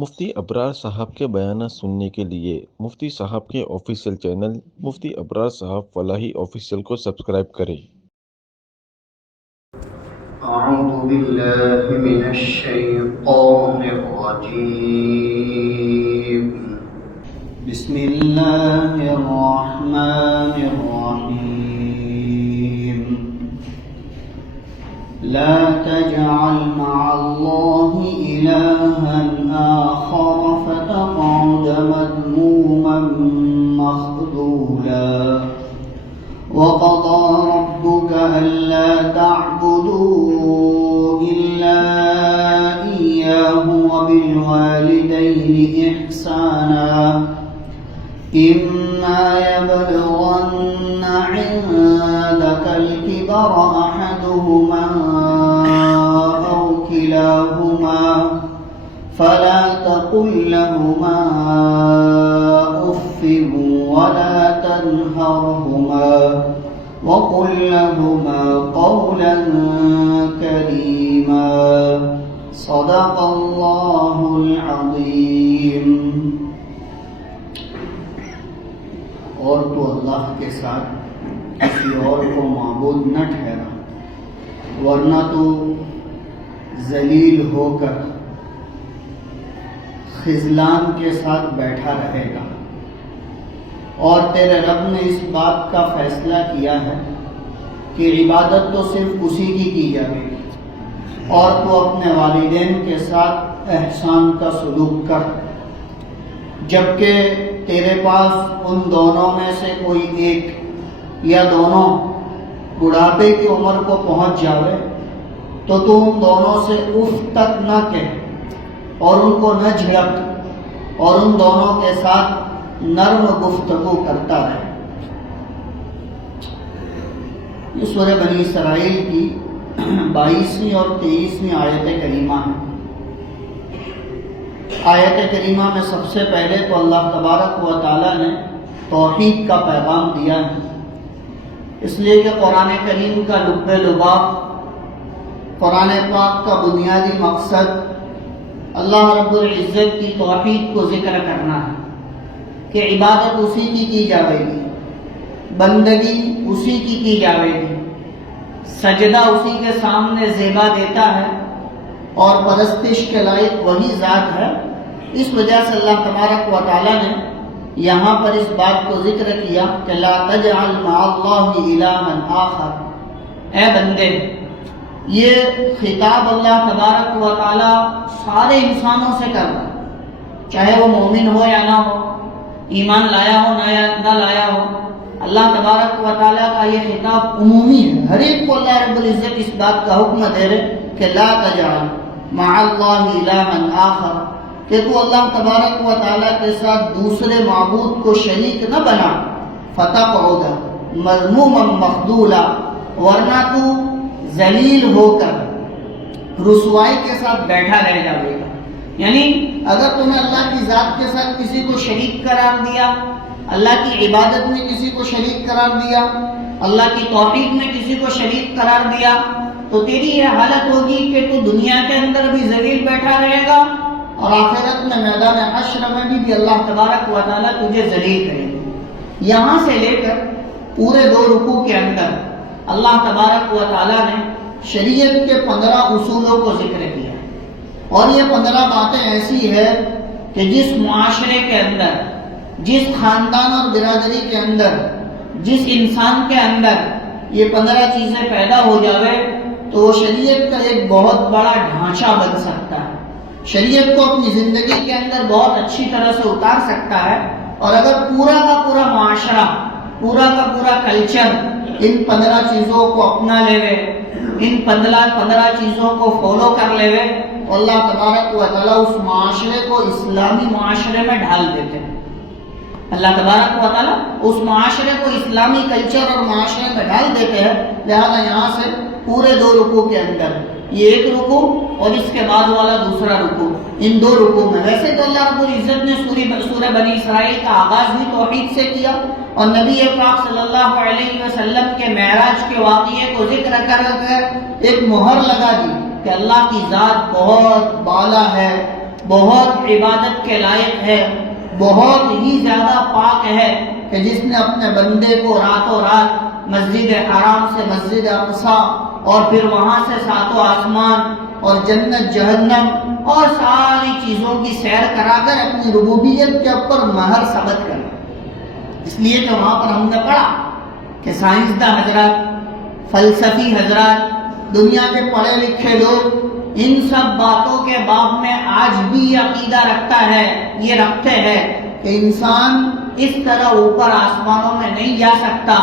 مفتی ابرار صاحب کے بیانات سننے کے لیے مفتی صاحب کے آفیشیل چینل مفتی ابرار صاحب فلاحی آفیشیل کو سبسکرائب کریں۔ اعوذ باللہ من الشیطان الرجیم بسم اللہ الرحمن الرحیم لا تجعل مع اللہ الہا آخر فتقعد مذموما مخذولا وقضى ربك ألا تعبدوا إلا إياه وبالوالدين إحسانا إما يبلغن عندك الكبر أحدهما أو كلاهما فلا تقل لهما أف ولا تنهرهما وقل لهما قولا كريما صدق الله العظيم۔ اور تو اللہ کے ساتھ کسی اور کو معبود نہ ٹھہرا، ورنہ تو ذلیل ہو کر خذلان کے ساتھ بیٹھا رہے گا۔ اور تیرے رب نے اس بات کا فیصلہ کیا ہے کہ عبادت تو صرف اسی کی جائے گی، اور تو اپنے والدین کے ساتھ احسان کا سلوک کر، جبکہ تیرے پاس ان دونوں میں سے کوئی ایک یا دونوں بڑھاپے کی عمر کو پہنچ جاوے تو ان دونوں سے اف تک نہ کہہ اور ان کو نہ جھڑک، اور ان دونوں کے ساتھ نرم گفتگو کرتا رہے۔ یہ سورہ بنی اسرائیل کی 22ویں اور 23ویں آیت کریمہ ہے۔ آیت کریمہ میں سب سے پہلے تو اللہ تبارک و تعالی نے توحید کا پیغام دیا ہے، اس لیے کہ قرآن کریم کا لب لباب، قرآن پاک کا بنیادی مقصد اللہ رب العزت کی توحید کو ذکر کرنا ہے کہ عبادت اسی کی جاوے گی، بندگی اسی کی جاوے گی، سجدہ اسی کے سامنے زیبا دیتا ہے اور پرستش کے لائق وہی ذات ہے۔ اس وجہ سے اللہ تبارک و تعالی نے یہاں پر اس بات کو ذکر کیا کہ لا تجعل مع اللہ الہا آخر، اے بندے، یہ خطاب اللہ تبارک و تعالی سارے انسانوں سے کر رہا ہے، چاہے وہ مومن ہو یا نہ ہو، ایمان لایا ہو نہ لایا ہو۔ اللہ تبارک و تعالیٰ کا یہ خطاب عمومی ہے، ہر ایک کو اللہ رب العزت اس بات کا حکم دے رہے کہ لا تجعل مع اللہ الہا آخر، کہ تو اللہ تبارک و تعالیٰ کے ساتھ دوسرے معبود کو شریک نہ بنا، فتقعد مذموما مخذولا، ورنہ تو ذلیل ہو کر رسوائی کے ساتھ بیٹھا رہ جائے گا۔ یعنی اگر تمہیں اللہ کی ذات کے ساتھ کسی کو شریک قرار دیا، اللہ کی عبادت میں کسی کو شریک قرار دیا، اللہ کی توحید میں کسی کو شریک قرار دیا، تو تیری یہ حالت ہوگی کہ تو دنیا کے اندر بھی ذلیل بیٹھا رہے گا، اور آخرت میں میدان حشر میں بھی اللہ تبارک و تعالیٰ تجھے ذلیل کرے گا۔ یہاں سے لے کر پورے 2 رکوع کے اندر اللہ تبارک و تعالیٰ نے شریعت کے 15 اصولوں کو ذکر کیا، اور یہ 15 باتیں ایسی ہے کہ جس معاشرے کے اندر، جس خاندان اور برادری کے اندر، جس انسان کے اندر یہ 15 چیزیں پیدا ہو جاوے تو وہ شریعت کا ایک بہت بڑا ڈھانچہ بن سکتا ہے، شریعت کو اپنی زندگی کے اندر بہت اچھی طرح سے اتار سکتا ہے۔ اور اگر پورا کا پورا معاشرہ، پورا کا پورا کلچر ان 15 چیزوں کو اپنا لے، ان 15 چیزوں کو فالو کر لے، تو اللہ تبارک و تعالیٰ اس معاشرے کو اسلامی معاشرے میں ڈھال دیتے ہیں۔ اللہ تبارک و تعالیٰ اس معاشرے کو اسلامی کلچر اور معاشرے میں ڈال دیتے ہیں۔ لہذا یہاں سے پورے 2 رکوع کے اندر یہ ایک رکوع اور اس کے بعد والا دوسرا رکوع، ان 2 رکوع میں ویسے تو اللہ رب العزت نے سورہ بنی اسرائیل کا آغاز بھی توحید سے کیا، اور نبی پاک صلی اللہ علیہ وسلم کے معراج کے واقعے کو ذکر کر ایک مہر لگا دی کہ اللہ کی ذات بہت بالا ہے، بہت عبادت کے لائق ہے، بہت ہی زیادہ پاک ہے کہ جس نے اپنے بندے کو راتوں رات مسجد حرام سے مسجد اقصی اور پھر وہاں سے ساتوں آسمان اور جنت جہنم اور ساری چیزوں کی سیر کرا کر اپنی ربوبیت کے اوپر مہر ثبت کر، اس لیے کہ وہاں پر ہم نے پڑھا کہ سائنسداں حضرات، فلسفی حضرات، دنیا کے پڑھے لکھے لوگ ان سب باتوں کے باب میں آج بھی یہ عقیدہ رکھتے ہیں کہ انسان اس طرح اوپر آسمانوں میں نہیں جا سکتا،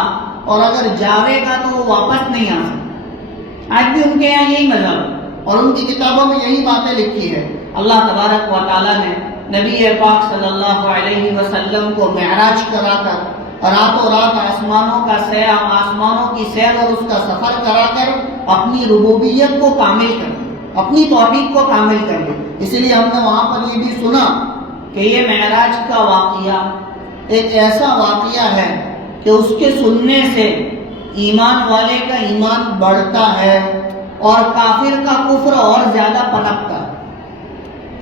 اور اگر جاوے گا تو وہ واپس نہیں آ سکتا۔ آج بھی ان کے یہاں یہی مذہب ہے اور ان کی کتابوں میں یہی باتیں لکھی ہے۔ اللہ تبارک و تعالیٰ نے نبی پاک صلی اللہ علیہ وسلم کو معراج کرا کر راتوں رات آسمانوں کی سیر اور اس کا سفر کرا کر اپنی ربوبیت کو کامل کر دی، اپنی توحید کو کامل کر دی۔ اسی لیے ہم نے وہاں پر یہ بھی سنا کہ یہ معراج کا واقعہ ایک ایسا واقعہ ہے کہ اس کے سننے سے ایمان والے کا ایمان بڑھتا ہے اور کافر کا کفر اور زیادہ پنپتا ہے،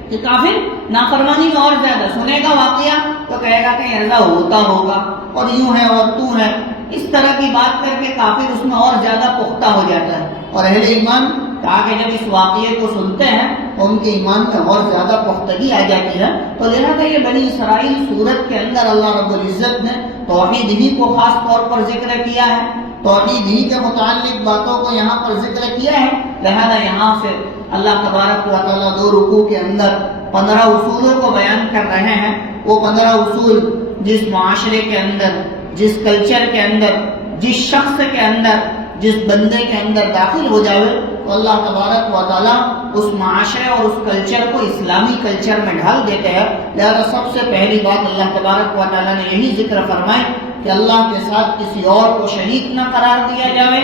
کہ کافر نافرمانی میں اور زیادہ سنے گا واقعہ تو کہے گا کہ ایسا ہوتا ہوگا اور یوں ہے اور تو ہے، اس طرح کی بات کر کے کافر اس میں اور زیادہ پختہ ہو جاتا ہے، اور اہل ایمان کہا کہ جب اس واقعے کو سنتے ہیں تو ان کے ایمان میں اور زیادہ پختگی آ جاتی ہے۔ تو لہذا یہ بنی اسرائیل سورت کے اندر اللہ رب العزت نے توحید ہی کو خاص طور پر ذکر کیا ہے، توحید ہی کے متعلق باتوں کو یہاں پر ذکر کیا ہے۔ لہذا یہاں سے اللہ تبارک و تعالیٰ 2 رکوع کے اندر 15 اصولوں کو بیان کر رہے ہیں۔ وہ 15 اصول جس معاشرے کے اندر، جس کلچر کے اندر، جس شخص کے اندر، جس بندے کے اندر داخل ہو جاوے تو اللہ تبارک و تعالیٰ اس معاشرے اور اس کلچر کو اسلامی کلچر میں ڈھال دیتے ہیں۔ لہذا سب سے پہلی بات اللہ تبارک و تعالیٰ نے یہی ذکر فرمائی کہ اللہ کے ساتھ کسی اور کو شریک نہ قرار دیا جاوے،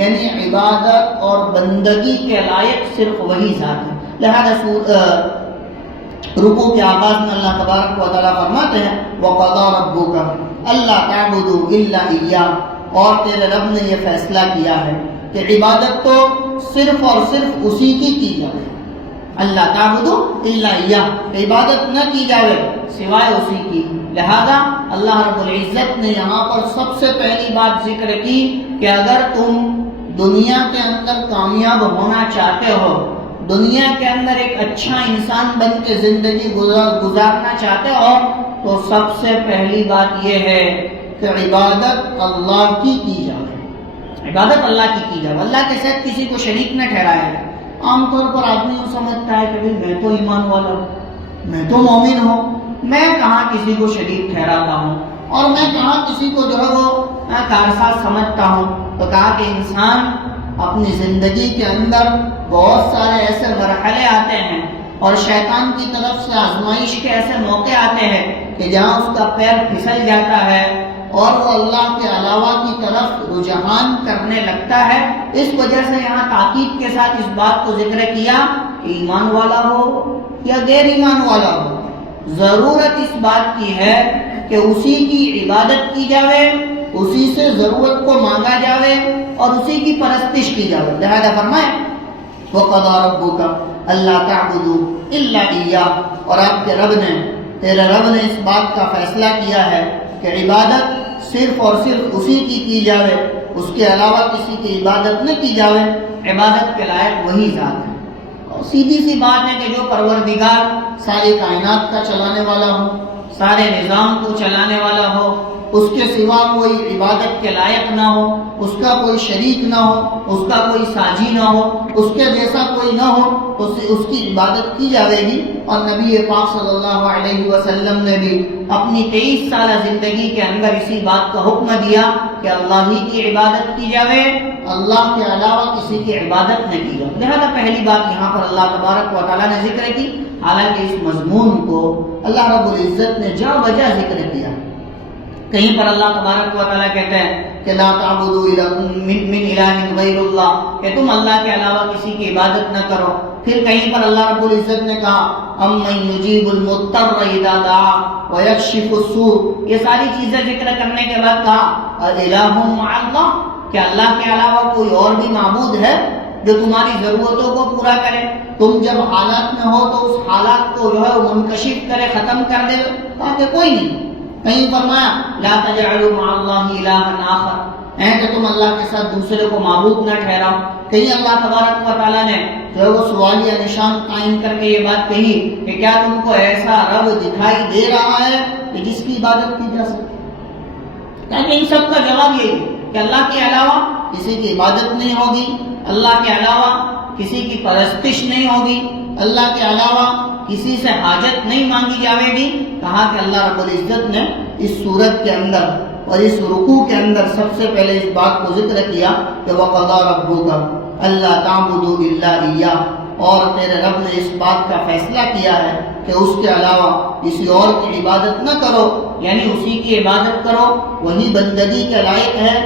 یعنی عبادت اور بندگی کے لائق صرف وہی ذات ہے۔ لہذا رکوع کے آغاز میں اللہ تبارک و تعالیٰ فرماتے ہیں وَقَضَىٰ رَبُّكَ أَلَّا تَعْبُدُوا إِلَّا إِيَّاهُ، اور تیرے رب نے یہ فیصلہ کیا ہے کہ عبادت تو صرف اور صرف اسی کی جائے، اللہ تعبدوا الا اياه، عبادت نہ کی جائے سوائے اسی کی۔ لہذا اللہ رب العزت نے یہاں پر سب سے پہلی بات ذکر کی کہ اگر تم دنیا کے اندر کامیاب ہونا چاہتے ہو، دنیا کے اندر ایک اچھا انسان بن کے زندگی گزارنا چاہتے ہو، تو سب سے پہلی بات یہ ہے کہ عبادت اللہ کی جائے، عبادت اللہ کی جائے، اللہ کے ساتھ کسی کو شریک نہ ٹھہرایا جائے۔ عام طور پر آدمی یوں سمجھتا ہے کہ میں تو ایمان والا ہوں، میں تو مومن ہوں، میں کہاں کسی کو شریک ٹھہراتا ہوں اور میں کہاں کسی کو جو ہے وہ کارساز سمجھتا ہوں۔ تو کہا کہ انسان اپنی زندگی کے اندر بہت سارے ایسے مرحلے آتے ہیں اور شیطان کی طرف سے آزمائش کے ایسے موقع آتے ہیں کہ جہاں اس کا پیر پھسل جاتا ہے اور وہ اللہ کے علاوہ کی طرف رجحان کرنے لگتا ہے۔ اس وجہ سے یہاں تاکید کے ساتھ اس بات کو ذکر کیا کہ ایمان والا ہو یا غیر ایمان والا ہو، ضرورت اس بات کی ہے کہ اسی کی عبادت کی جاوے، اسی سے ضرورت کو مانگا جاوے اور اسی کی پرستش کی جاوے۔ لہذا فرمائے وَقَضَىٰ رَبُّكَ أَلَّا تَعْبُدُوا إِلَّا إِيَّاهُ، اور آپ کے رب نے، تیرے رب نے اس بات کا فیصلہ کیا ہے کہ عبادت صرف اور صرف اسی کی جاوے، اس کے علاوہ کسی کی عبادت نہ کی جاوے، عبادت کے لائق وہی ذات ہے۔ اور سیدھی سی بات ہے کہ جو پروردگار ساری کائنات کا چلانے والا ہو، سارے نظام کو چلانے والا ہو، اس کے سوا کوئی عبادت کے لائق نہ ہو، اس کا کوئی شریک نہ ہو، اس کا کوئی ساجی نہ ہو، اس کے جیسا کوئی نہ ہو، تو اس کی عبادت کی جاوے گی۔ اور نبی پاک صلی اللہ علیہ وسلم نے بھی اپنی 23 سالہ زندگی کے اندر اسی بات کا حکم دیا کہ اللہ ہی کی عبادت کی جاوے، اللہ کے علاوہ کسی کی عبادت نہ کی جائے۔ لہذا پہلی بات یہاں پر اللہ تبارک و تعالیٰ نے ذکر کی، حالانکہ اس مضمون کو اللہ رب العزت نے جا بجا ذکر کیا۔ کہیں پر اللہ تبارک و تعالیٰ کہتے ہیں کہ لا تعبدوا من الہ غیر اللہ، کہ تم اللہ کے علاوہ کسی کی عبادت نہ کرو۔ پھر کہیں پر اللہ رب العزت نے کہا امن یجیب المضطر اذا دعا ویکشف السوء، یہ ساری چیزیں ذکر کرنے کے بعد کہا الہ مع اللہ، کہ اللہ کے علاوہ کوئی اور بھی معبود ہے جو تمہاری ضرورتوں کو پورا کرے۔ تم جب حالات میں ہو تو اس حالات کو جو ہے وہ منکشف کرے، ختم کر دے، تاکہ کوئی نہیں. کہیں فرمایا لا تجعلوا مع اللہ الہا آخر، کہ تم اللہ کے ساتھ دوسرے کو معبود نہ ٹھہراؤ. کہیں اللہ تبارک و تعالیٰ نے جو ہے وہ سوالیہ نشان قائم کر کے یہ بات کہی کہ کیا تم کو ایسا رب دکھائی دے رہا ہے کہ جس کی عبادت کی جا سکے؟ تاکہ ان سب کا جواب یہی ہے کہ اللہ کے علاوہ کسی کی عبادت نہیں ہوگی، اللہ کے علاوہ کسی کی پرستش نہیں ہوگی، اللہ کے علاوہ کسی سے حاجت نہیں مانگی جاوے گی. کہا کہ اللہ رب العزت نے اس صورت کے اندر اور اس رکوع کے اندر سب سے پہلے اس بات کو ذکر کیا کہ وَقَضَىٰ رَبُّكَ أَلَّا تَعْبُدُوا إِلَّا إِيَّاهُ، اور تیرے رب نے اس بات کا فیصلہ کیا ہے کہ اس کے علاوہ کسی اور کی عبادت نہ کرو، یعنی اسی کی عبادت کرو، وہی بندگی کے لائق ہے،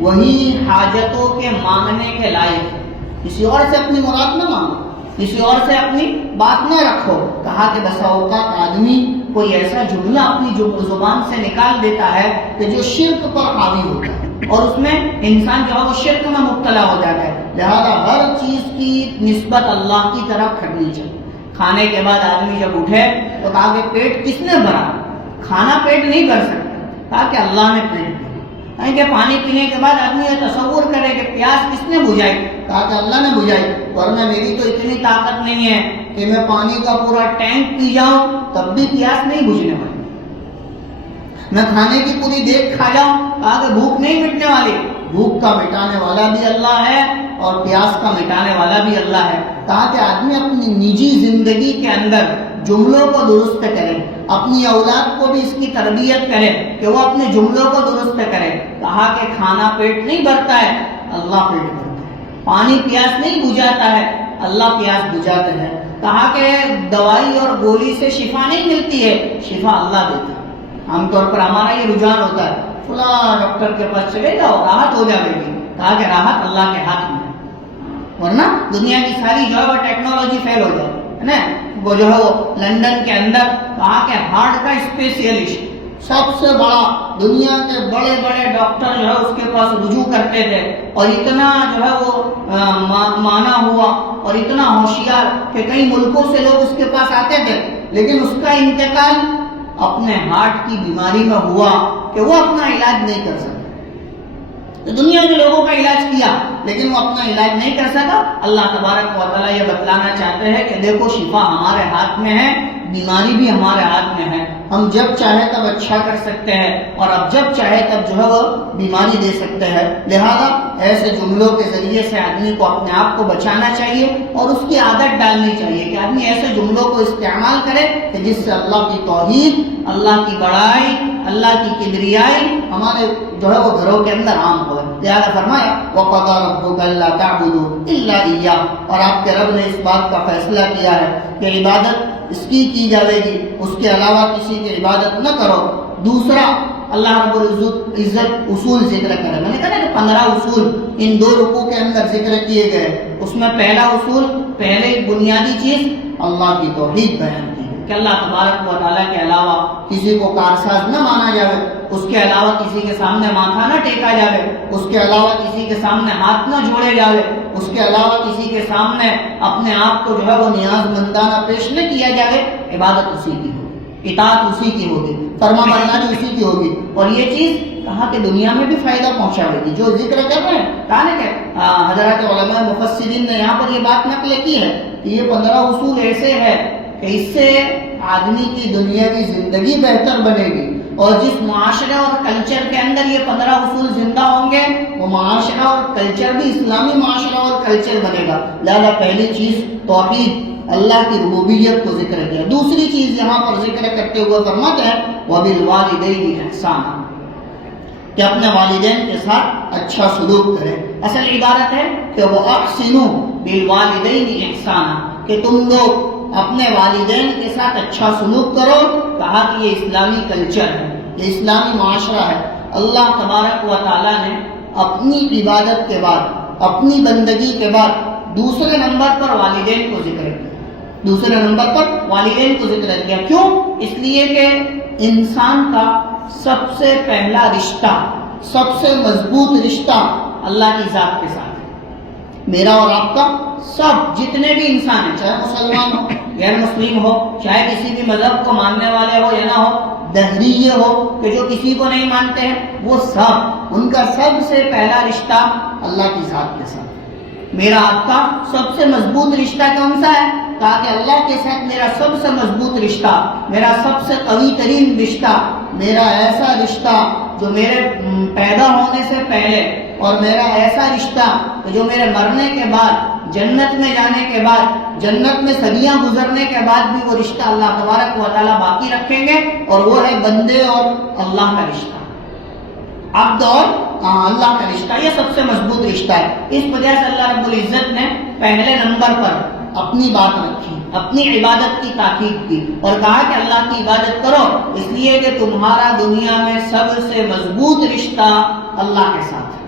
وہی حاجتوں کے مانگنے کے لائق ہے. کسی اور سے اپنی مراد نہ مانگو، کسی اور سے اپنی بات نہ رکھو. کہا کہ بسا اوقات آدمی کوئی ایسا جملہ اپنی زبان سے نکال دیتا ہے کہ جو شرک پر حاوی ہوتا ہے، اور اس میں انسان جو ہے وہ شرک میں مبتلا ہو جاتا ہے. لہذا ہر چیز کی نسبت اللہ کی طرف کرنی چاہیے. کھانے کے بعد آدمی جب اٹھے تو کہا کہ پیٹ کس نے بھرا؟ کھانا پیٹ نہیں بھر سکتا، کہا کہ اللہ نے پیٹ بھرا. کہ پانی پینے کے بعد آدمی یہ تصور کرے کہ پیاس کس نے بجھائی؟ کہا کہ اللہ نے بجھائی، ورنہ میری تو اتنی طاقت نہیں ہے کہ میں پانی کا پورا ٹینک پی جاؤں تب بھی پیاس نہیں بجھنے والی. میں کھانے کی پوری دیگ کھا جاؤں، کہا کہ بھوک نہیں مٹنے والی. بھوک کا مٹانے والا بھی اللہ ہے اور پیاس کا مٹانے والا بھی اللہ ہے. کہا کہ آدمی اپنی نجی زندگی کے اندر جملوں کو درست کرے، اپنی اولاد کو بھی اس کی تربیت کرے کہ وہ اپنے جملوں کو درست کرے. کہا کہ کھانا پیٹ نہیں بھرتا ہے، اللہ پیٹ بھرتا ہے. پانی پیاس نہیں بجھاتا ہے، اللہ پیاس بجھاتا ہے. کہا کہ دوائی اور گولی سے شفا نہیں ملتی ہے، شفا اللہ دیتا ہے. عام طور پر ہمارا یہ رجحان ہوتا ہے فلاں ڈاکٹر کے پاس چلے جاؤ راحت ہو جائے گی. کہا کہ راحت اللہ کے ہاتھ میں ہے، ورنہ دنیا کی ساری جو ہے وہ ٹیکنالوجی فیل ہو جائے ہے نا. وہ جو ہے وہ لندن کے اندر کہا کہ ہارٹ کا اسپیشلسٹ سب سے بڑا، دنیا کے بڑے بڑے ڈاکٹر جو ہے اس کے پاس رجوع کرتے تھے، اور اتنا جو ہے وہ مانا ہوا اور اتنا ہوشیار کہ کئی ملکوں سے لوگ اس کے پاس آتے تھے. لیکن اس کا انتقال اپنے ہارٹ کی بیماری میں ہوا کہ وہ اپنا علاج نہیں کر سکا. تو دنیا کے لوگوں کا علاج کیا لیکن وہ اپنا علاج نہیں کر سکا. اللہ تبارک و تعالیٰ یہ بتلانا چاہتے ہیں کہ دیکھو شفا ہمارے ہاتھ میں ہے، بیماری بھی ہمارے ہاتھ میں ہے. ہم جب چاہے تب اچھا کر سکتے ہیں اور اب جب چاہے تب جو ہے وہ بیماری دے سکتے ہیں. لہذا ایسے جملوں کے ذریعے سے آدمی کو اپنے آپ کو بچانا چاہیے اور اس کی عادت ڈالنی چاہیے کہ آدمی ایسے جملوں کو استعمال کرے کہ جس سے اللہ کی توحید، اللہ کی بڑائی، اللہ کی کبریائی ہمارے جو ہے وہ گھروں کے اندر عام ہو. لہذا فرمایا وَقَضَىٰ رَبُّكَ أَلَّا تَعْبُدُوا إِلَّا إِيَّاهُ، اور آپ کے رب نے اس بات کا فیصلہ کیا ہے کہ عبادت اس کی جاوے گی، اس کے علاوہ کسی کی عبادت نہ کرو. دوسرا اللہ رب العزت اصول ذکر کرے. میں نے کہا کہ 15 اصول ان 2 رکوع کے اندر ذکر کیے گئے. اس میں پہلا اصول، پہلے بنیادی چیز اللہ کی توحید بیان کی کہ اللہ تبارک و تعالیٰ کے علاوہ کسی کو کارساز نہ مانا جائے، اس کے علاوہ کسی کے سامنے ماتھا نہ ٹیکا جائے، اس کے علاوہ کسی کے سامنے ہاتھ نہ جوڑے جائے، اس کے علاوہ کسی کے سامنے اپنے آپ کو جو ہے وہ نیاز مندانہ پیش نہ کیا جائے. عبادت اسی کی ہوگی، اطاعت اسی کی ہوگی، فرما برداری اسی کی ہوگی. اور یہ چیز کہا کہ دنیا میں بھی فائدہ پہنچاوے گی. جو ذکر کر رہے ہیں کہا نا کہ حضرات علماء مفسرین نے یہاں پر یہ بات نقل کی ہے کہ یہ 15 اصول ایسے ہیں کہ اس سے آدمی کی دنیا کی زندگی بہتر بنے گی، اور جس معاشرے اور کلچر کے اندر یہ 15 اصول زندہ ہوں گے وہ معاشرہ اور کلچر بھی اسلامی معاشرہ اور کلچر بنے گا. لہذا پہلی چیز توحید، اللہ کی ربوبیت کو ذکر کیا. دوسری چیز یہاں پر ذکر کرتے ہوئے فرماتے ہیں وَبِالْوَالِدَيْنِ إِحْسَانًا، کہ اپنے والدین کے ساتھ اچھا سلوک کریں. اصل عبارت ہے کہ وَأَحْسِنُوا بِالْوَالِدَيْنِ إِحْسَانًا، کہ تم لوگ اپنے والدین کے ساتھ اچھا سلوک کرو. کہا کہ یہ اسلامی کلچر ہے، یہ اسلامی معاشرہ ہے. اللہ تبارک و تعالیٰ نے اپنی عبادت کے بعد، اپنی بندگی کے بعد دوسرے نمبر پر والدین کو ذکر کیا. دوسرے نمبر پر والدین کو ذکر کیا. کیوں؟ اس لیے کہ انسان کا سب سے پہلا رشتہ، سب سے مضبوط رشتہ اللہ کی ذات کے ساتھ ہے. میرا اور آپ کا سب جتنے بھی انسان ہیں، چاہے مسلمان ہو غیر مسلم ہو، چاہے کسی بھی مذہب کو ماننے والے ہو یا نہ ہو، دہریے ہو کہ جو کسی کو نہیں مانتے ہیں، وہ سب، ان کا سب سے پہلا رشتہ اللہ کی ذات کے ساتھ۔ میرا آپ کا سب سے مضبوط رشتہ کون سا ہے؟ کہا کہ اللہ کے ساتھ میرا سب سے مضبوط رشتہ، میرا سب سے قوی ترین رشتہ، میرا ایسا رشتہ جو میرے پیدا ہونے سے پہلے، اور میرا ایسا رشتہ کہ جو میرے مرنے کے بعد، جنت میں جانے کے بعد، جنت میں صدیاں گزرنے کے بعد بھی وہ رشتہ اللہ تبارک و تعالیٰ باقی رکھیں گے، اور وہ ہے بندے اور اللہ کا رشتہ، عبد اور اللہ کا رشتہ۔ یہ سب سے مضبوط رشتہ ہے۔ اس وجہ سے اللہ رب العزت نے پہلے نمبر پر اپنی بات رکھی، اپنی عبادت کی تاکید کی، اور کہا کہ اللہ کی عبادت کرو، اس لیے کہ تمہارا دنیا میں سب سے مضبوط رشتہ اللہ کے ساتھ ہے،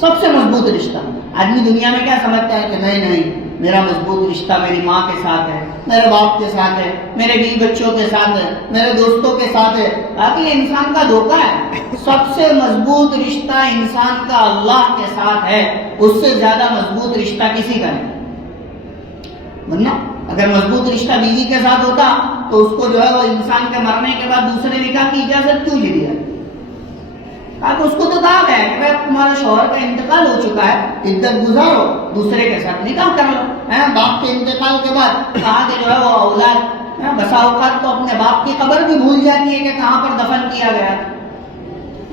سب سے مضبوط رشتہ۔ آدمی دنیا میں کیا سمجھتا ہے کہ نہیں میرا مضبوط رشتہ میری ماں کے ساتھ ہے، میرے باپ کے ساتھ ہے، میرے بیوی بچوں کے ساتھ ہے، میرے دوستوں کے ساتھ ہے، تاکہ یہ انسان کا دھوکہ ہے۔ سب سے مضبوط رشتہ انسان کا اللہ کے ساتھ ہے، اس سے زیادہ مضبوط رشتہ کسی کا نہیں۔ ورنہ اگر مضبوط رشتہ بیوی کے ساتھ ہوتا تو اس کو جو ہے وہ انسان کے مرنے کے بعد دوسرے نکاح کی اجازت کیوں دی ہے؟ تاکہ اس کو تو کہا گیا ہے کہ تمہارے شوہر کا انتقال ہو چکا ہے، عدت گزارو، دوسرے کے ساتھ نکاح کر لو۔ باپ کے انتقال کے بعد کہا کہ جو ہے وہ اولاد بسا اوقات تو اپنے باپ کی قبر بھی بھول جاتی ہے کہ کہاں پر دفن کیا گیا،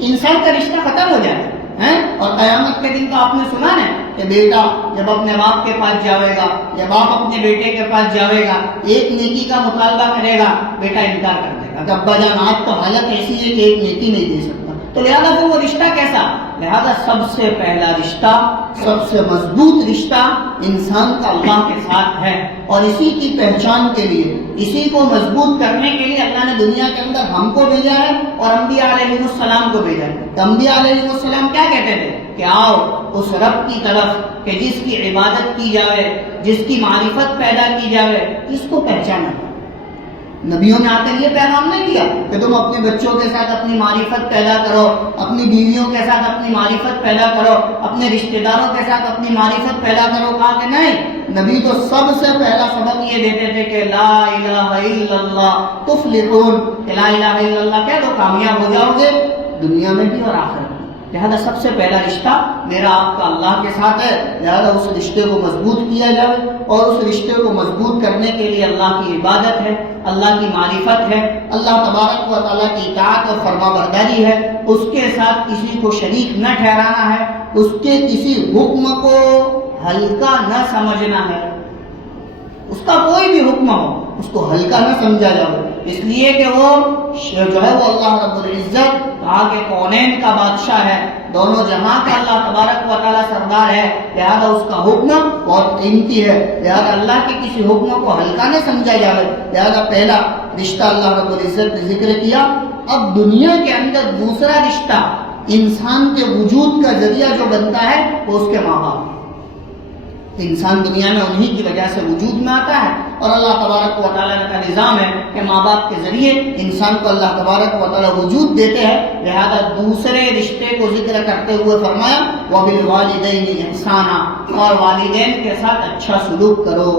انسان کا رشتہ ختم ہو جاتا ہے۔ اور قیامت کے دن تو آپ نے سنا ہے کہ بیٹا جب اپنے باپ کے پاس جاوے گا یا باپ اپنے بیٹے کے پاس جاوے گا، ایک نیکی کا مطالبہ کرے گا، بیٹا انکار کر دے گا کہ ابا جان آج تو حالت ایسی ہے کہ ایک نیکی نہیں دے سکتا۔ تو لہذا پھر وہ رشتہ کیسا؟ لہذا سب سے پہلا رشتہ، سب سے مضبوط رشتہ انسان کا اللہ کے ساتھ ہے، اور اسی کی پہچان کے لیے، اسی کو مضبوط کرنے کے لیے اللہ نے دنیا کے اندر ہم کو بھیجا ہے اور انبیاء علیہ السلام کو بھیجا ہے۔ تو انبیاء علیہ السلام کیا کہتے تھے کہ آؤ اس رب کی طرف کہ جس کی عبادت کی جائے، جس کی معرفت پیدا کی جائے، اس کو پہچانا۔ نبیوں نے آ کر یہ پیغام نہیں دیا کہ تم اپنے بچوں کے ساتھ اپنی معرفت پیدا کرو، اپنی بیویوں کے ساتھ اپنی معرفت پیدا کرو، اپنے رشتہ داروں کے ساتھ اپنی معرفت پیدا کرو۔ کہا کہ نہیں، نبی تو سب سے پہلا سبق یہ دیتے تھے کہ لا الہ الا اللہ تفلحون، کہ لا الہ الا اللہ کہہ دو کامیاب ہو جاؤ گے دنیا میں بھی اور آخرت میں۔ لہذا سب سے پہلا رشتہ میرا آپ کا اللہ کے ساتھ ہے، لہذا اس رشتے کو مضبوط کیا جائے، اور اس رشتے کو مضبوط کرنے کے لیے اللہ کی عبادت ہے، اللہ کی معرفت ہے، اللہ تبارک و تعالیٰ کی اطاعت اور فرما برداری ہے، اس کے ساتھ کسی کو شریک نہ ٹھہرانا ہے، اس کے کسی حکم کو ہلکا نہ سمجھنا ہے، اس کا کوئی بھی حکم ہو اس کو ہلکا نہ سمجھا جائے، اس لیے کہ وہ جو ہے وہ اللہ رب العزت کہا کہ کونین کا بادشاہ ہے، دونوں جہاں کا اللہ تبارک و تعالیٰ سردار ہے، لہذا اس کا حکم بہت قیمتی ہے، لہذا اللہ کے کسی حکم کو ہلکا نہ سمجھا جائے۔ لہذا پہلا رشتہ اللہ رب العزت نے ذکر کیا۔ اب دنیا کے اندر دوسرا رشتہ انسان کے وجود کا ذریعہ جو بنتا ہے وہ اس کے ماں باپ، انسان دنیا میں انہی کی وجہ سے وجود میں آتا ہے، اور اللہ تبارک و تعالیٰ کا نظام ہے کہ ماں باپ کے ذریعے انسان کو اللہ تبارک و تعالیٰ وجود دیتے ہیں۔ لہذا دوسرے رشتے کو ذکر کرتے ہوئے فرمایا وَبِالْوَالِدَيْنِ إِحْسَانًا، اور والدین کے ساتھ اچھا سلوک کرو،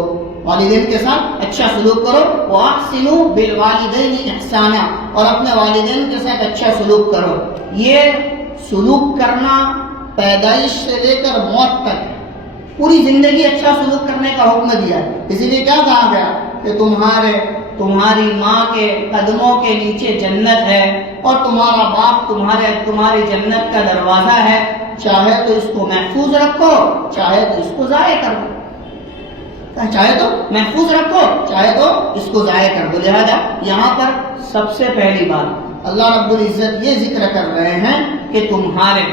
والدین کے ساتھ اچھا سلوک کرو، وَأَحْسِنُوا بِالْوَالِدَيْنِ إِحْسَانًا، اور اپنے والدین کے ساتھ اچھا سلوک کرو۔ یہ سلوک کرنا پیدائش سے لے کر موت تک ہے، پوری زندگی اچھا سلوک کرنے کا حکم دیا ہے۔ اسی لیے کیا کہا گیا کہ تمہاری ماں کے قدموں کے نیچے جنت ہے، اور تمہارا باپ تمہاری جنت کا دروازہ ہے، چاہے تو اس کو محفوظ رکھو، چاہے تو اس کو ضائع کر دو، چاہے تو محفوظ رکھو، چاہے تو اس کو ضائع کر دو۔ لہذا یہاں پر سب سے پہلی بات اللہ رب العزت یہ ذکر کر رہے ہیں کہ تمہارے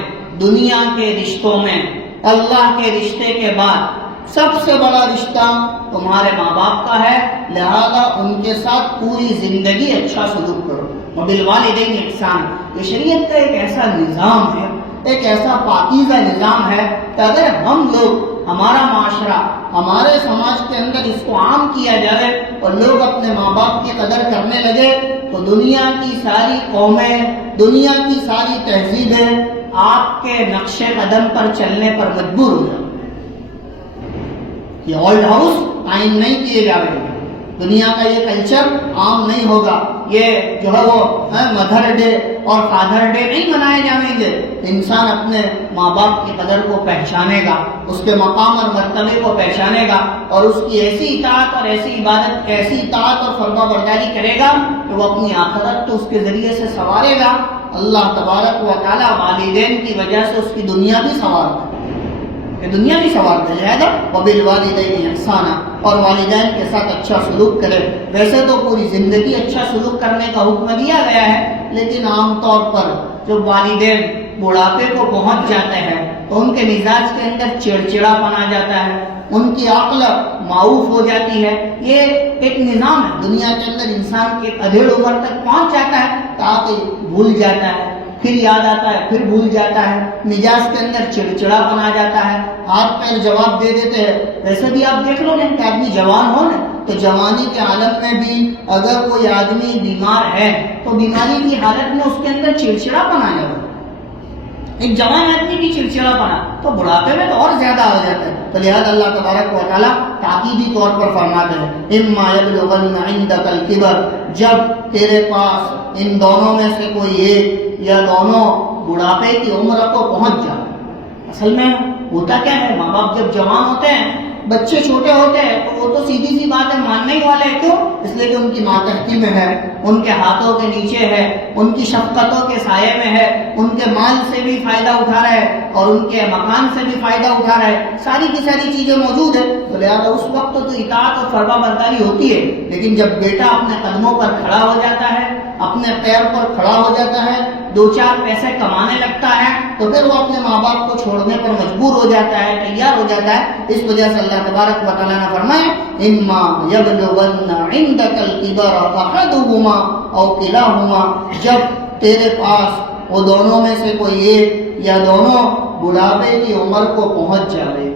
دنیا کے رشتوں میں اللہ کے رشتے کے بعد سب سے بڑا رشتہ تمہارے ماں باپ کا ہے، لہذا ان کے ساتھ پوری زندگی اچھا سلوک کرو۔ وبالوالدین احسان، یہ شریعت کا ایک ایسا نظام ہے، ایک ایسا پاکیزہ نظام ہے کہ اگر ہم لوگ، ہمارا معاشرہ، ہمارے سماج کے اندر اس کو عام کیا جائے اور لوگ اپنے ماں باپ کی قدر کرنے لگے تو دنیا کی ساری قومیں، دنیا کی ساری تہذیبیں آپ کے نقش قدم پر چلنے پر مجبور ہو جائیں۔ یہ اولڈ ہاؤس قائم نہیں کیے جا رہے ہیں، دنیا کا یہ کلچر عام نہیں ہوگا، یہ جو ہے وہ مدر ڈے اور فادر ڈے نہیں منائے جائیں گے۔ انسان اپنے ماں باپ کی قدر کو پہچانے گا، اس کے مقام اور مرتبے کو پہچانے گا، اور اس کی ایسی اطاعت اور ایسی عبادت، ایسی اطاعت اور فرما برداری کرے گا کہ وہ اپنی آخرت تو اس کے ذریعے سے سنوارے گا، اللہ تبارک و تعالیٰ والدین کی وجہ سے اس کی دنیا بھی سنوارتا ہے، کہ دنیا بھی سوال کر جائے گا۔ وبالوالدین احسانا، اور والدین کے ساتھ اچھا سلوک کرے۔ ویسے تو پوری زندگی اچھا سلوک کرنے کا حکم دیا گیا ہے، لیکن عام طور پر جب والدین بڑھاپے کو پہنچ جاتے ہیں تو ان کے مزاج کے اندر چڑچڑا پن آ جاتا ہے، ان کی عقل معوف ہو جاتی ہے۔ یہ ایک نظام ہے دنیا کے اندر، انسان کے ادھیڑ عمر تک پہنچ جاتا ہے تاکہ بھول جاتا ہے، پھر یاد آتا ہے، پھر بھول جاتا ہے، مزاج کے اندر چڑچڑا پن آ جاتا ہے، ہاتھ پیر جواب دے دیتے ہیں۔ ویسے بھی آپ دیکھ لو نا کہ آدمی جوان ہو نا تو جوانی کے عالم میں بھی اگر کوئی آدمی بیمار ہے تو بیماری کی حالت میں اس کے اندر چڑچڑا پن آ جاتا ہے۔ ایک جوان آدمی بھی چڑچڑا پنا تو بڑھاپے میں تو اور زیادہ ہو جاتا ہے۔ تو لہٰذا اللہ تبارک و تعالیٰ تاکیدی طور پر فرماتے ہیں اما یبلغن عندک الکبر، جب تیرے پاس ان دونوں میں سے کوئی ایک یا دونوں بڑھاپے کی عمر کو پہنچ جائے۔ اصل میں ہوتا کیا ہے، ماں باپ جب جوان ہوتے ہیں، بچے چھوٹے ہوتے ہیں تو وہ تو سیدھی سی بات ہے ماننے ہی والے ہیں، کیوں؟ اس لیے کہ ان کی ماتحتی میں ہے، ان کے ہاتھوں کے نیچے ہے، ان کی شفقتوں کے سائے میں ہے، ان کے مال سے بھی فائدہ اٹھا رہا ہے اور ان کے مکان سے بھی فائدہ اٹھا رہا ہے، ساری کی ساری چیزیں موجود ہیں۔ تو لہٰذا اس وقت تو اطاعت اور فرما برداری ہوتی ہے، لیکن جب بیٹا اپنے قدموں پر کھڑا ہو جاتا ہے، اپنے پیر پر کھڑا ہو جاتا ہے، دو چار پیسے کمانے لگتا ہے، تو پھر وہ اپنے ماں باپ کو چھوڑنے پر مجبور ہو جاتا ہے، تیار ہو جاتا ہے۔ اس وجہ سے اللہ تبارک و تعالیٰ نے فرمایا اما یبلغن عندک الکبر احدہما او کلاہما، جب تیرے پاس وہ دونوں میں سے کوئی ایک یا دونوں بڑھاپے کی عمر کو پہنچ جائے،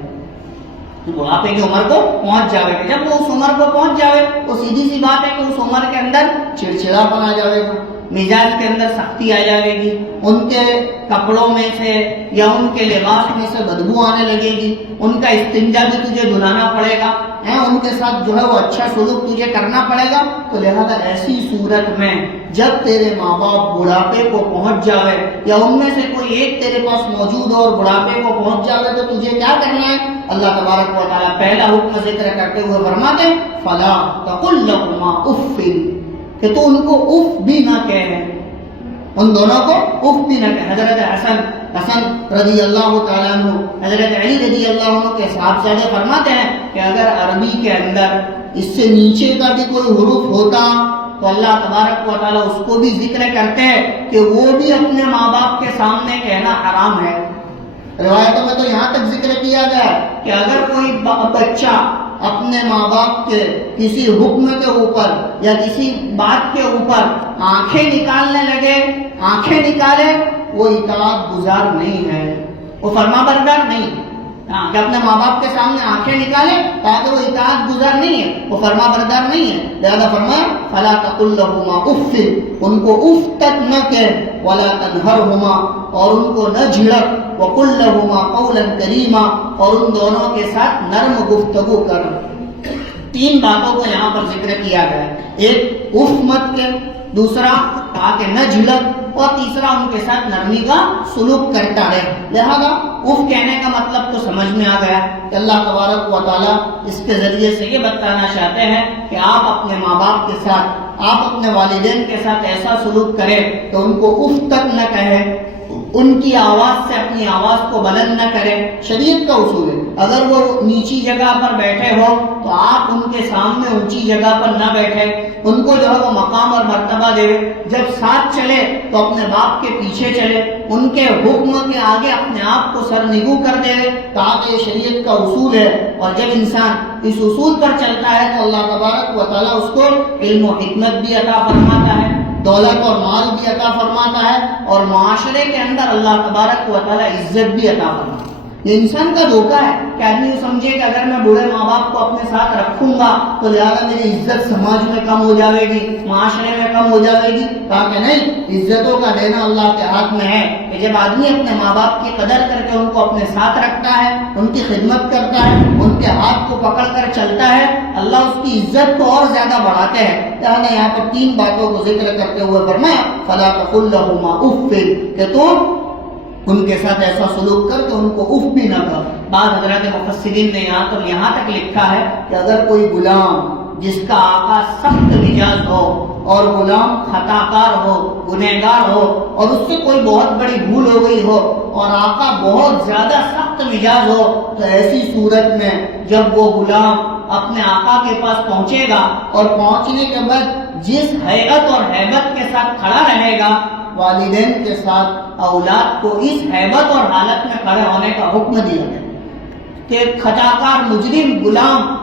بڑھاپے کی عمر کو پہنچ جاوے گا۔ جب وہ اس عمر کو پہنچ جاوے تو سیدھی سی بات ہے کہ اس عمر کے اندر چڑچڑا پن آ جاوے گا، مزاج کے اندر سختی آ جائے گی، ان کے کپڑوں میں سے یا ان کے لباس میں سے بدبو آنے لگے گی، ان کا استنجا بھی تجھے دھلانا پڑے گا، ان کے ساتھ جو ہے وہ اچھا سلوک تجھے کرنا پڑے گا۔ تو لہذا ایسی صورت میں جب تیرے ماں باپ بڑھاپے کو پہنچ جاوے یا ان میں سے کوئی ایک تیرے پاس موجود ہو اور بڑھاپے کو پہنچ جاوے تو تجھے کیا کرنا ہے؟ اللہ تبارک و تعالیٰ پہلا حکم ذکر کرتے ہوئے فرماتے ہیں فلا تقل لهما اف، کہ تو ان کو اف بھی نہ کہے، ان دونوں کو اف بھی نہ کہے۔ حضرت حسن رضی اللہ تعالیٰ عنہ، حضرت علی رضی اللہ عنہ کے صاحبزادے فرماتے ہیں کہ اگر عربی کے اندر اس سے نیچے کا بھی کوئی حروف ہوتا تو اللہ تبارک و تعالیٰ اس کو بھی ذکر کرتے ہیں کہ وہ بھی اپنے ماں باپ کے سامنے کہنا حرام ہے۔ روایتوں میں تو یہاں تک ذکر کیا گیا کہ اگر کوئی بچہ اپنے ماں باپ کے کسی حکم کے اوپر یا کسی بات کے اوپر آنکھیں نکالنے لگے، آنکھیں نکالے، وہ اطاعت گزار نہیں ہے، وہ فرما بردار نہیں ہے۔ کہ اپنے ماں باپ کے سامنے آنکھیں نکالے تاکہ وہ اطاعت گزار نہیں ہے، وہ فرما بردار نہیں ہے۔ لہذا فرمایا فلا تقل لهما اف، ان کو اف تک نہ کہہ، ولا تنہرهما، اور ان کو نہ جھڑک، وقل لهما قولا کریما، اور ان دونوں کے ساتھ نرم گفتگو کر۔ تین باتوں کو یہاں پر ذکر کیا گیا ہے، ایک اف مت کہ، دوسرا تاکہ نہ جھڑک، اور تیسرا ان کے ساتھ نرمی کا سلوک کرتا رہے۔ لہذا اف کہنے کا مطلب تو سمجھ میں آ گیا کہ اللہ تبارک و تعالیٰ اس کے ذریعے سے یہ بتانا چاہتے ہیں کہ آپ اپنے ماں باپ کے ساتھ، آپ اپنے والدین کے ساتھ ایسا سلوک کریں کہ ان کو اف تک نہ کہیں، ان کی آواز سے اپنی آواز کو بلند نہ کرے۔ شریعت کا اصول ہے اگر وہ نیچی جگہ پر بیٹھے ہو تو آپ ان کے سامنے اونچی جگہ پر نہ بیٹھے، ان کو جو ہے وہ مقام اور مرتبہ دے۔ جب ساتھ چلے تو اپنے باپ کے پیچھے چلے، ان کے حکم کے آگے اپنے آپ کو سرنگو کر دے، تاکہ یہ شریعت کا اصول ہے۔ اور جب انسان اس اصول پر چلتا ہے تو اللہ تبارک و تعالیٰ اس کو علم و حکمت بھی عطا فرماتا ہے، دولت اور مال بھی عطا فرماتا ہے، اور معاشرے کے اندر اللہ تبارک و تعالیٰ عزت بھی عطا فرماتا ہے۔ یہ انسان کا دھوکہ ہے کہ آدمی یہ سمجھے کہ اگر میں بوڑھے ماں باپ کو اپنے ساتھ رکھوں گا تو لہٰذا میری عزت سماج میں کم ہو جائے گی، معاشرے میں کم ہو جائے گی. کہا کہ نہیں، عزتوں کا دینا اللہ کے ہاتھ میں ہے کہ جب آدمی اپنے ماں باپ کی قدر کر کے ان کو اپنے ساتھ رکھتا ہے، ان کی خدمت کرتا ہے، ان کے ہاتھ کو پکڑ کر چلتا ہے، اللہ اس کی عزت کو اور زیادہ بڑھاتے ہیں. لہٰذا یہاں پر 3 باتوں کو ذکر کرتے ہوئے فرمایا فَلَا تَقُل لَّهُمَا اُفٍّ، کہ تو ان کے ساتھ ایسا سلوک کر کہ ان کو اف بھی نہ کر. بعض حضرات مفسرین نے یہاں تک لکھا ہے کہ اگر کوئی غلام جس کا آقا سخت مزاج ہو اور غلام خطا کار ہو، گنہگار ہو، اور اس سے کوئی بہت بڑی بھول ہو گئی ہو اور آقا بہت زیادہ سخت مزاج ہو، تو ایسی صورت میں جب وہ غلام اپنے آقا کے پاس پہنچے گا اور پہنچنے کے بعد جس ہیبت اور ہیبت کے ساتھ کھڑا رہے گا، والدین کے ساتھ اولاد کو اس ہیبت اور حالت میں کھڑے ہونے کا حکم دیا گیا کہ ایک خطا کار مجرم غلام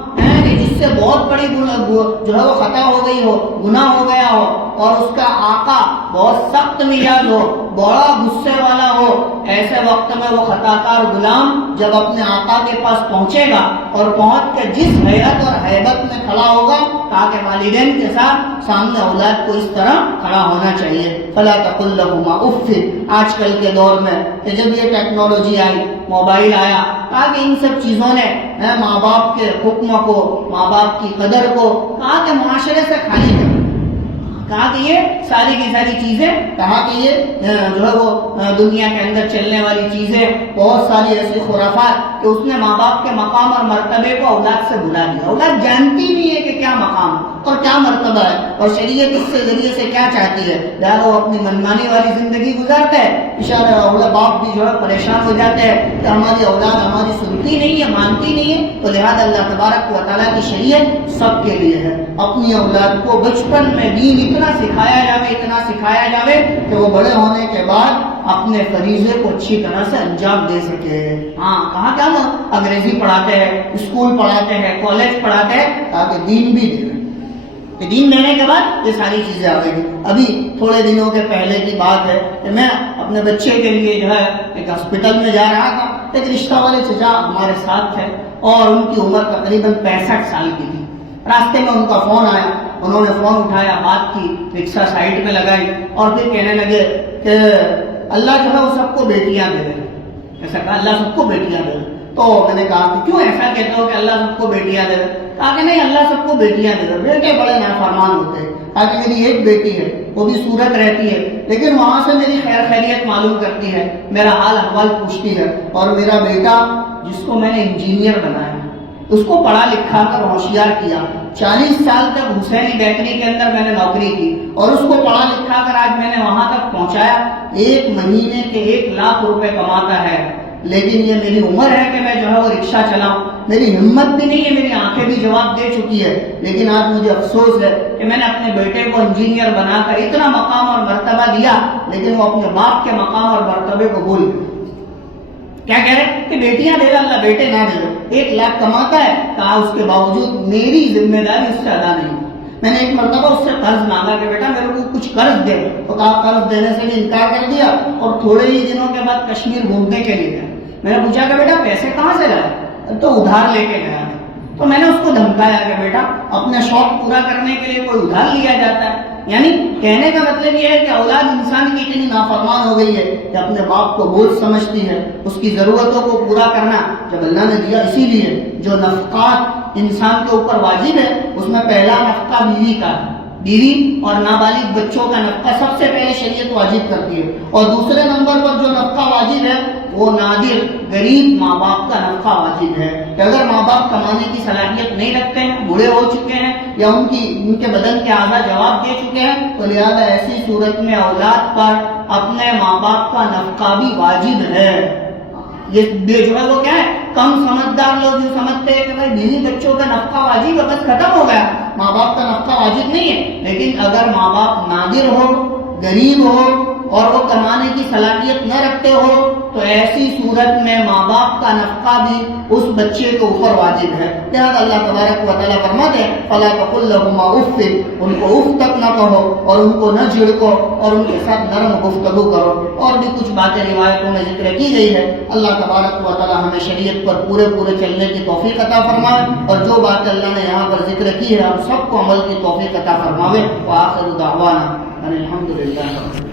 جس سے بہت بڑی جو ہے وہ خطا ہو گئی ہو، گناہ ہو گیا ہو، اور اس کا آقا بہت سخت مزاج ہو، بڑا غصے والا ہو، ایسے وقت میں وہ خطا کار غلام جب اپنے آقا کے پاس پہنچے گا اور پہنچ کے جس حیرت اور ہیبت میں کھڑا ہوگا تاکہ والدین کے ساتھ سامنے اولاد کو اس طرح کھڑا ہونا چاہیے. فَلَا تَقُل لَّهُمَا اُفٍّ. آج کل کے دور میں کہ جب یہ ٹیکنالوجی آئی، موبائل آیا، تاکہ ان سب چیزوں نے ماں باپ کے حکم کو، ماں باپ کی قدر کو کہا کہ معاشرے سے خالی کر، کہا کہ یہ ساری کی ساری چیزیں، کہا کہ یہ جو ہے وہ دنیا کے اندر چلنے والی چیزیں، بہت ساری ایسی خرافات کہ اس نے ماں باپ کے مقام اور مرتبے کو اولاد سے بھلا دیا. اولاد جانتی نہیں ہے کہ کیا مقام اور کیا مرتبہ ہے اور شریعت اس سے ذریعے سے کیا چاہتی ہے. لہٰذا وہ اپنی منمانی والی زندگی گزارتے ہیں. اشارہ اولاد باپ بھی جو ہے پریشان ہو جاتے ہیں کہ ہماری اولاد ہماری سنتی نہیں ہے، مانتی نہیں ہے. تو لہٰذا اللہ تبارک و تعالیٰ کی شریعت سب کے لیے ہے. اپنی اولاد کو بچپن میں دین اتنا سکھایا جاوے کہ وہ بڑے ہونے کے بعد اپنے فریضے کو اچھی طرح سے انجام دے سکے. ہاں، کہاں کیا نا انگریزی پڑھاتے ہیں، اسکول پڑھاتے ہیں، کالج پڑھاتے ہیں تاکہ دین بھی دے. دین دینے کے بعد یہ ساری چیزیں آ گئی. ابھی تھوڑے دنوں کے پہلے کی بات ہے کہ میں اپنے بچے کے لیے جو ہے ایک ہاسپٹل میں جا رہا تھا. ایک رشتہ والے چچا ہمارے ساتھ تھے اور ان کی عمر تقریباً 65 سال کی تھی. راستے میں ان کا فون آیا، انہوں نے فون اٹھایا، بات کی، رکشہ سائڈ میں لگائی اور پھر کہنے لگے کہ اللہ جو ہے وہ سب کو بیٹیاں دے رہے. ایسا کہا اللہ سب کو بیٹیاں دے رہے. تو میں نے کہا کہ کیوں ایسا کہتے ہو کہ اللہ سب کو بیٹیاں دے رہے؟ کہا کہ نہیں، اللہ سب کو بیٹیاں دے رہے. بیٹے بڑے نافرمان ہوتے ہیں. کہا کہ میری ایک بیٹی ہے، وہ بھی صورت رہتی ہے، لیکن وہاں سے میری خیریت معلوم کرتی ہے، میرا حال احوال پوچھتی ہے. اور میرا بیٹا جس کو میں نے انجینئر بنایا، اس کو پڑھا لکھا کر ہوشیار کیا، 40 سال تک حسینی بیکری کے اندر میں نے نوکری کی اور اس کو پڑھا لکھا کر آج میں نے وہاں تک پہنچایا. 1 مہینے کے 1 لاکھ روپے کماتا ہے. لیکن یہ میری عمر ہے کہ میں جو ہے وہ رکشہ چلاؤں. میری ہمت بھی نہیں ہے، میری آنکھیں بھی جواب دے چکی ہے. لیکن آج مجھے افسوس ہے کہ میں نے اپنے بیٹے کو انجینئر بنا کر اتنا مقام اور مرتبہ دیا، لیکن وہ اپنے باپ کے مقام اور مرتبے کو بھول گئے. کیا کہہ رہے کہ بیٹیاں دے رہا اللہ، بیٹے نہ دے رہا. 1 لاکھ کماتا ہے، کہا اس کے باوجود میری ذمہ داری اس سے ادا نہیں. میں نے ایک مرتبہ اس سے قرض مانگا کہ بیٹا میرے کو کچھ قرض دے، تو کہا قرض دینے سے بھی انکار کر دیا اور تھوڑے ہی دنوں کے بعد کشمیر گھومنے کے لیے گیا. میں نے پوچھا کہ بیٹا پیسے کہاں سے لائے؟ تو ادھار لے کے گیا. تو میں نے اس کو دھمکایا کہ بیٹا اپنے شوق پورا کرنے کے لیے کوئی ادھار لیا جاتا ہے. یعنی کہنے کا مطلب یہ ہے کہ اولاد انسان کی اتنی نافرمان ہو گئی ہے کہ اپنے باپ کو بوجھ سمجھتی ہے. اس کی ضرورتوں کو پورا کرنا جب اللہ نے دیا، اسی لیے جو نفقات انسان کے اوپر واجب ہے اس میں پہلا نفقہ بیوی کا ہے. بیوی اور نابالغ بچوں کا نفقہ سب سے پہلے شریعت واجب کرتی ہے. اور دوسرے نمبر پر جو نفقہ واجب ہے وہ نادر غریب ماں باپ کا نفقہ واجب ہے. کہ اگر ماں باپ کمانے کی صلاحیت نہیں رکھتے ہیں، بوڑھے ہو چکے ہیں یا ان کے بدن کے اعضاء جواب دے چکے ہیں، تو لہذا ایسی صورت میں اولاد پر اپنے ماں باپ کا نفقہ بھی واجب ہے. یہ جو ہے وہ کیا ہے، کم سمجھدار لوگ جو سمجھتے ہیں کہ بھائی بیوی بچوں کا نفقہ واجب ہے بس ختم ہو گیا، ماں باپ کا نفقہ واجب نہیں ہے. لیکن اگر ماں باپ نادر ہو، غریب ہو اور وہ کمانے کی صلاحیت نہ رکھتے ہو تو ایسی صورت میں ماں باپ کا نفقہ بھی اس بچے کے اوپر واجب ہے۔ لہٰذا اللہ تبارک و تعالیٰ فرماتے ہیں فَلَا تَقُل لَّهُمَا اُفٍّ، ان کو اف تک نہ کہو اور ان کو نہ جھڑکو اور ان کے ساتھ نرم گفتگو کرو۔ اور بھی کچھ باتیں روایتوں میں ذکر کی گئی ہے۔ اللہ تبارک و تعالیٰ ہمیں شریعت پر پورے چلنے کی توفیق عطا فرمائے، اور جو باتیں اللہ نے یہاں پر ذکر کی ہے ہم سب کو عمل کی توفیق عطا فرماوے۔ وآخر دعوانا ان الحمد للہ۔